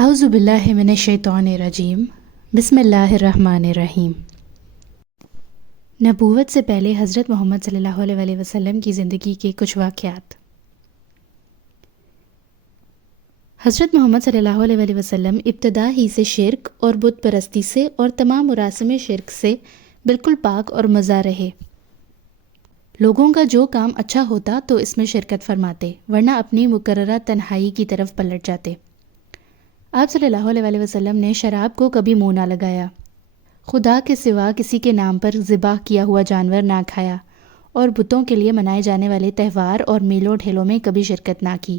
اعوذ باللہ من الشیطان الرجیم بسم اللہ الرحمن الرحیم۔ نبوت سے پہلے حضرت محمد صلی اللہ علیہ وسلم کی زندگی کے کچھ واقعات۔ حضرت محمد صلی اللہ علیہ وسلم ابتدا ہی سے شرک اور بت پرستی سے اور تمام مراسم شرک سے بالکل پاک اور مزہ رہے۔ لوگوں کا جو کام اچھا ہوتا تو اس میں شرکت فرماتے، ورنہ اپنی مقررہ تنہائی کی طرف پلٹ جاتے۔ آپ صلی اللہ علیہ وسلم نے شراب کو کبھی منہ نہ لگایا، خدا کے سوا کسی کے نام پر ذبح کیا ہوا جانور نہ کھایا، اور بتوں کے لیے منائے جانے والے تہوار اور میلوں ڈھیلوں میں کبھی شرکت نہ کی۔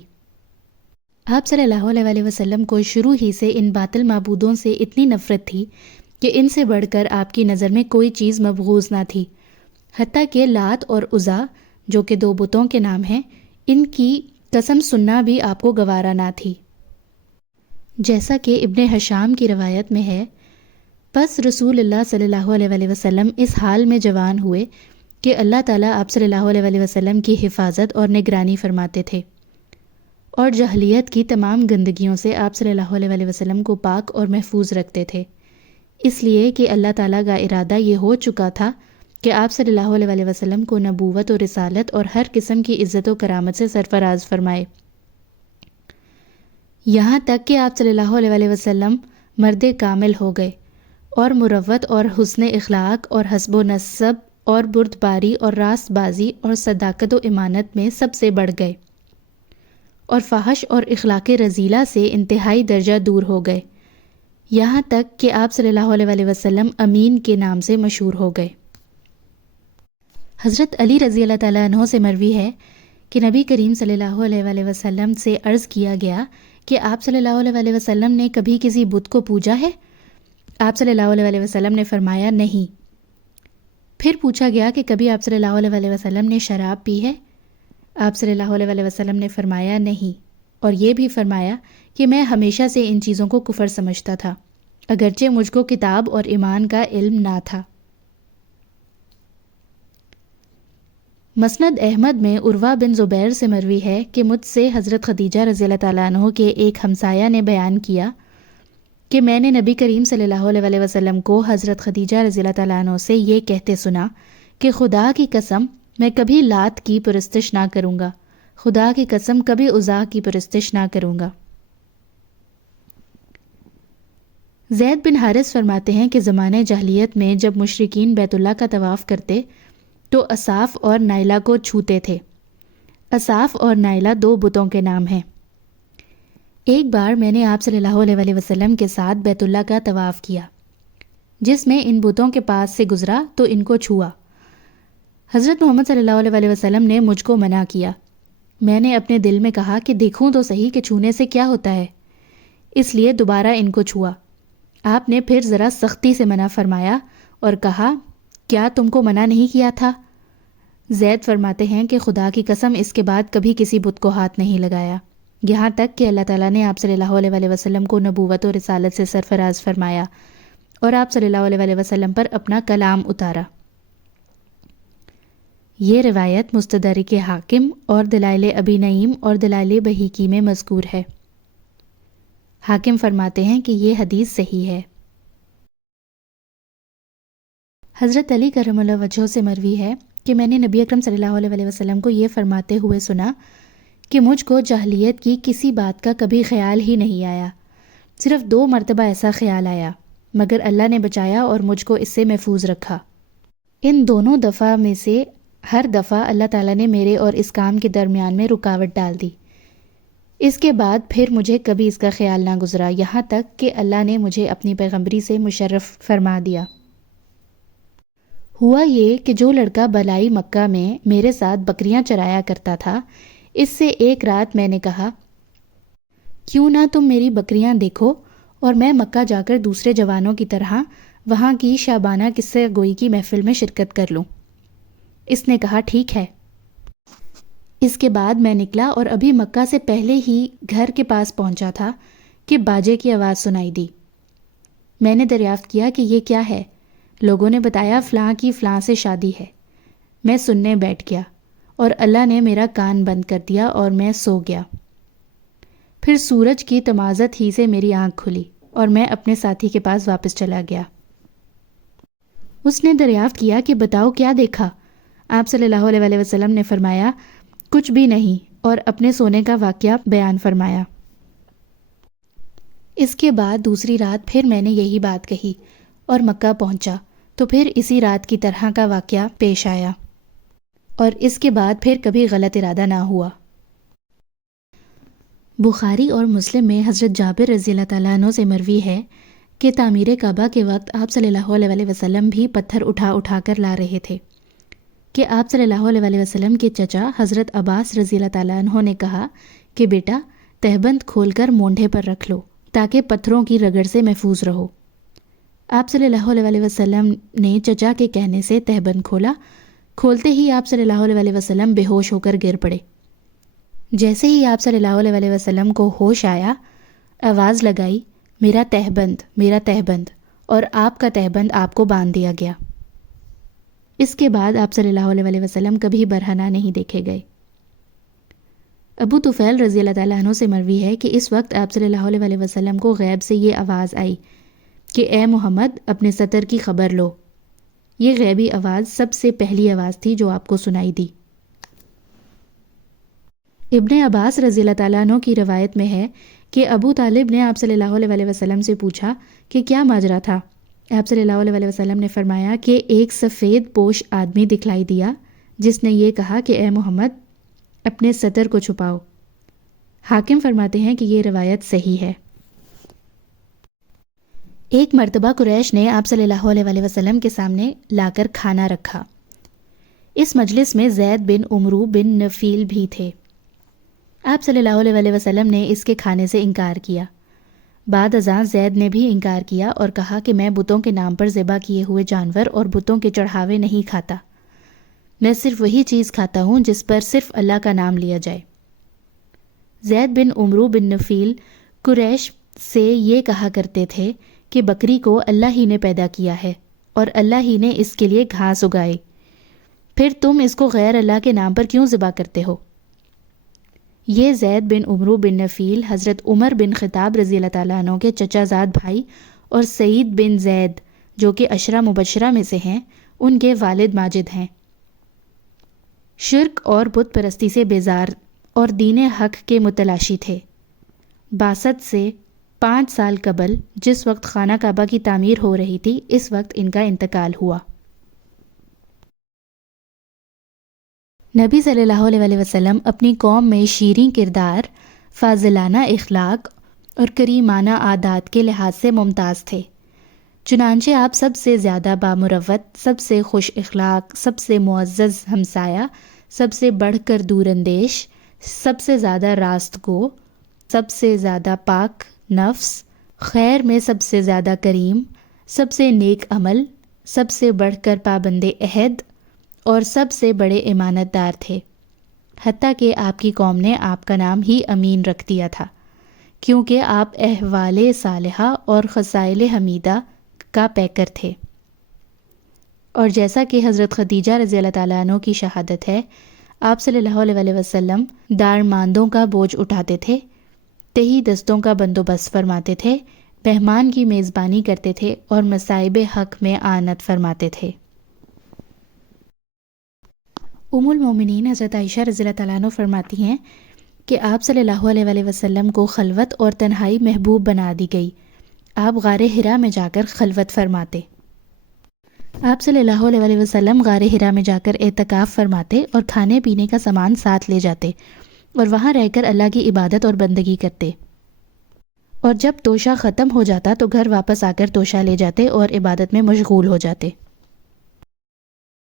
آپ صلی اللہ علیہ وسلم کو شروع ہی سے ان باطل معبودوں سے اتنی نفرت تھی کہ ان سے بڑھ کر آپ کی نظر میں کوئی چیز مبغوض نہ تھی، حتیٰ کہ لات اور عزیٰ جو کہ دو بتوں کے نام ہیں، ان کی قسم سننا بھی آپ کو گوارا نہ تھی۔ جیسا کہ ابن حشام کی روایت میں ہے، پس رسول اللہ صلی اللہ علیہ وسلم اس حال میں جوان ہوئے کہ اللہ تعالیٰ آپ صلی اللہ علیہ وسلم کی حفاظت اور نگرانی فرماتے تھے، اور جاہلیت کی تمام گندگیوں سے آپ صلی اللہ علیہ وسلم کو پاک اور محفوظ رکھتے تھے، اس لیے کہ اللہ تعالیٰ کا ارادہ یہ ہو چکا تھا کہ آپ صلی اللہ علیہ وسلم کو نبوت و رسالت اور ہر قسم کی عزت و کرامت سے سرفراز فرمائے، یہاں تک کہ آپ صلی اللہ علیہ وسلم مرد کامل ہو گئے اور مروت اور حسن اخلاق اور حسب و نسب اور بردباری اور راست بازی اور صداقت و امانت میں سب سے بڑھ گئے، اور فحش اور اخلاق رذیلہ سے انتہائی درجہ دور ہو گئے، یہاں تک کہ آپ صلی اللہ علیہ وسلم امین کے نام سے مشہور ہو گئے۔ حضرت علی رضی اللہ تعالیٰ عنہ سے مروی ہے کہ نبی کریم صلی اللہ علیہ وسلم سے عرض کیا گیا کہ آپ صلی اللہ علیہ وسلم نے کبھی کسی بت کو پوجا ہے؟ آپ صلی اللہ علیہ وسلم نے فرمایا نہیں۔ پھر پوچھا گیا کہ کبھی آپ صلی اللہ علیہ وسلم نے شراب پی ہے؟ آپ صلی اللہ علیہ وسلم نے فرمایا نہیں، اور یہ بھی فرمایا کہ میں ہمیشہ سے ان چیزوں کو کفر سمجھتا تھا، اگرچہ مجھ کو کتاب اور ایمان کا علم نہ تھا۔ مسند احمد میں عروہ بن زبیر سے مروی ہے کہ مجھ سے حضرت خدیجہ رضی اللہ تعالیٰ عنہ کے ایک ہمسایہ نے بیان کیا کہ میں نے نبی کریم صلی اللہ علیہ وسلم کو حضرت خدیجہ رضی اللہ تعالیٰ عنہ سے یہ کہتے سنا کہ خدا کی قسم میں کبھی لات کی پرستش نہ کروں گا، خدا کی قسم کبھی عزیٰ کی پرستش نہ کروں گا۔ زید بن حارث فرماتے ہیں کہ زمانے جاہلیت میں جب مشرکین بیت اللہ کا طواف کرتے تو اصاف اور نائلہ کو چھوتے تھے۔ اصاف اور نائلہ دو بتوں کے نام ہیں۔ ایک بار میں نے آپ صلی اللہ علیہ وسلم کے ساتھ بیت اللہ کا طواف کیا، جس میں ان بتوں کے پاس سے گزرا تو ان کو چھوا۔ حضرت محمد صلی اللہ علیہ وسلم نے مجھ کو منع کیا۔ میں نے اپنے دل میں کہا کہ دیکھوں تو صحیح کہ چھونے سے کیا ہوتا ہے، اس لیے دوبارہ ان کو چھوا۔ آپ نے پھر ذرا سختی سے منع فرمایا اور کہا کیا تم کو منع نہیں کیا تھا؟ زید فرماتے ہیں کہ خدا کی قسم اس کے بعد کبھی کسی بت کو ہاتھ نہیں لگایا، یہاں تک کہ اللہ تعالیٰ نے آپ صلی اللہ علیہ وسلم کو نبوت و رسالت سے سرفراز فرمایا اور آپ صلی اللہ علیہ وسلم پر اپنا کلام اتارا۔ یہ روایت مستدرک حاکم اور دلائل ابی نعیم اور دلائل بہیقی میں مذکور ہے۔ حاکم فرماتے ہیں کہ یہ حدیث صحیح ہے۔ حضرت علی کرم اللہ وجہہ سے مروی ہے کہ میں نے نبی اکرم صلی اللہ علیہ وسلم کو یہ فرماتے ہوئے سنا کہ مجھ کو جاہلیت کی کسی بات کا کبھی خیال ہی نہیں آیا، صرف 2 مرتبہ ایسا خیال آیا، مگر اللہ نے بچایا اور مجھ کو اس سے محفوظ رکھا۔ ان دونوں دفعہ میں سے ہر دفعہ اللہ تعالیٰ نے میرے اور اس کام کے درمیان میں رکاوٹ ڈال دی۔ اس کے بعد پھر مجھے کبھی اس کا خیال نہ گزرا، یہاں تک کہ اللہ نے مجھے اپنی پیغمبری سے مشرف فرما دیا۔ ہوا یہ کہ جو لڑکا بلائی مکہ میں میرے ساتھ بکریاں چرایا کرتا تھا، اس سے ایک رات میں نے کہا کیوں نہ تم میری بکریاں دیکھو اور میں مکہ جا کر دوسرے جوانوں کی طرح وہاں کی شابانہ قصہ گوئی کی محفل میں شرکت کر لوں۔ اس نے کہا ٹھیک ہے۔ اس کے بعد میں نکلا اور ابھی مکہ سے پہلے ہی گھر کے پاس پہنچا تھا کہ باجے کی آواز سنائی دی۔ میں نے دریافت کیا کہ یہ کیا ہے؟ لوگوں نے بتایا فلاں کی فلاں سے شادی ہے۔ میں سننے بیٹھ گیا اور اللہ نے میرا کان بند کر دیا اور میں سو گیا۔ پھر سورج کی تمازت ہی سے میری آنکھ کھلی اور میں اپنے ساتھی کے پاس واپس چلا گیا۔ اس نے دریافت کیا کہ بتاؤ کیا دیکھا؟ آپ صلی اللہ علیہ وسلم نے فرمایا کچھ بھی نہیں، اور اپنے سونے کا واقعہ بیان فرمایا۔ اس کے بعد دوسری رات پھر میں نے یہی بات کہی اور مکہ پہنچا تو پھر اسی رات کی طرح کا واقعہ پیش آیا، اور اس کے بعد پھر کبھی غلط ارادہ نہ ہوا۔ بخاری اور مسلم میں حضرت جابر رضی اللہ تعالیٰ عنہ سے مروی ہے کہ تعمیر کعبہ کے وقت آپ صلی اللہ علیہ وسلم بھی پتھر اٹھا اٹھا کر لا رہے تھے کہ آپ صلی اللہ علیہ وسلم کے چچا حضرت عباس رضی اللہ تعالیٰ عنہ نے کہا کہ بیٹا تہبند کھول کر مونڈھے پر رکھ لو تاکہ پتھروں کی رگڑ سے محفوظ رہو۔ آپ صلی اللہ علیہ وسلم نے چچا کے کہنے سے تہبند کھولا۔ کھولتے ہی آپ صلی اللہ علیہ وسلم بے ہوش ہو کر گر پڑے۔ جیسے ہی آپ صلی اللہ علیہ وسلم کو ہوش آیا، آواز لگائی میرا تہبند، میرا تہبند، اور آپ کا تہبند آپ کو باندھ دیا گیا۔ اس کے بعد آپ صلی اللہ علیہ وسلم کبھی برہنہ نہیں دیکھے گئے۔ ابو طفیل رضی اللہ تعالیٰ عنہ سے مروی ہے کہ اس وقت آپ صلی اللہ علیہ وسلم کو غیب سے یہ آواز آئی کہ اے محمد اپنے سطر کی خبر لو۔ یہ غیبی آواز سب سے پہلی آواز تھی جو آپ کو سنائی دی۔ ابن عباس رضی اللہ تعالیٰ عنہ کی روایت میں ہے کہ ابو طالب نے آپ صلی اللہ علیہ وسلم سے پوچھا کہ کیا ماجرا تھا؟ آپ صلی اللہ علیہ وسلم نے فرمایا کہ ایک سفید پوش آدمی دکھلائی دیا جس نے یہ کہا کہ اے محمد اپنے سطر کو چھپاؤ۔ حاکم فرماتے ہیں کہ یہ روایت صحیح ہے۔ ایک مرتبہ قریش نے آپ صلی اللہ علیہ وسلم کے سامنے لا کر کھانا رکھا۔ اس مجلس میں زید بن عمرو بن نفیل بھی تھے۔ آپ صلی اللہ علیہ وسلم نے اس کے کھانے سے انکار کیا۔ بعد ازاں زید نے بھی انکار کیا اور کہا کہ میں بتوں کے نام پر ذبح کیے ہوئے جانور اور بتوں کے چڑھاوے نہیں کھاتا، میں صرف وہی چیز کھاتا ہوں جس پر صرف اللہ کا نام لیا جائے۔ زید بن عمرو بن نفیل قریش سے یہ کہا کرتے تھے کہ بکری کو اللہ ہی نے پیدا کیا ہے اور اللہ ہی نے اس کے لیے گھاس اگائی، پھر تم اس کو غیر اللہ کے نام پر کیوں ذبح کرتے ہو؟ یہ زید بن عمرو بن نفیل حضرت عمر بن خطاب رضی اللہ تعالیٰ عنہ کے چچا زاد بھائی اور سعید بن زید جو کہ عشرہ مبشرہ میں سے ہیں ان کے والد ماجد ہیں۔ شرک اور بت پرستی سے بیزار اور دین حق کے متلاشی تھے۔ باسط سے 5 سال قبل جس وقت خانہ کعبہ کی تعمیر ہو رہی تھی اس وقت ان کا انتقال ہوا۔ نبی صلی اللہ علیہ وسلم اپنی قوم میں شیریں کردار، فاضلانہ اخلاق اور کریمانہ عادات کے لحاظ سے ممتاز تھے، چنانچہ آپ سب سے زیادہ بامروت، سب سے خوش اخلاق، سب سے معزز ہمسایہ، سب سے بڑھ کر دور اندیش، سب سے زیادہ راست گو، سب سے زیادہ پاک نفس، خیر میں سب سے زیادہ کریم، سب سے نیک عمل، سب سے بڑھ کر پابند عہد اور سب سے بڑے امانت دار تھے، حتیٰ کہ آپ کی قوم نے آپ کا نام ہی امین رکھ دیا تھا کیونکہ آپ احوال صالحہ اور خصائل حمیدہ کا پیکر تھے۔ اور جیسا کہ حضرت خدیجہ رضی اللہ تعالیٰ عنہ کی شہادت ہے، آپ صلی اللہ علیہ وسلم دارماندوں کا بوجھ اٹھاتے تھے، تہی دستوں کا بندوبست فرماتے تھے، مہمان کی میزبانی کرتے تھے اور مصائب حق میں اعانت فرماتے تھے۔ ام المومنین حضرت عائشہ رضی اللہ تعالیٰ عنہ فرماتی ہیں کہ آپ صلی اللہ علیہ وسلم کو خلوت اور تنہائی محبوب بنا دی گئی۔ آپ غار حرا میں جا کر خلوت فرماتے۔ آپ صلی اللہ علیہ وسلم غار حرا میں جا کر اعتکاف فرماتے اور کھانے پینے کا سامان ساتھ لے جاتے اور وہاں رہ کر اللہ کی عبادت اور بندگی کرتے، اور جب توشہ ختم ہو جاتا تو گھر واپس آ کر توشہ لے جاتے اور عبادت میں مشغول ہو جاتے۔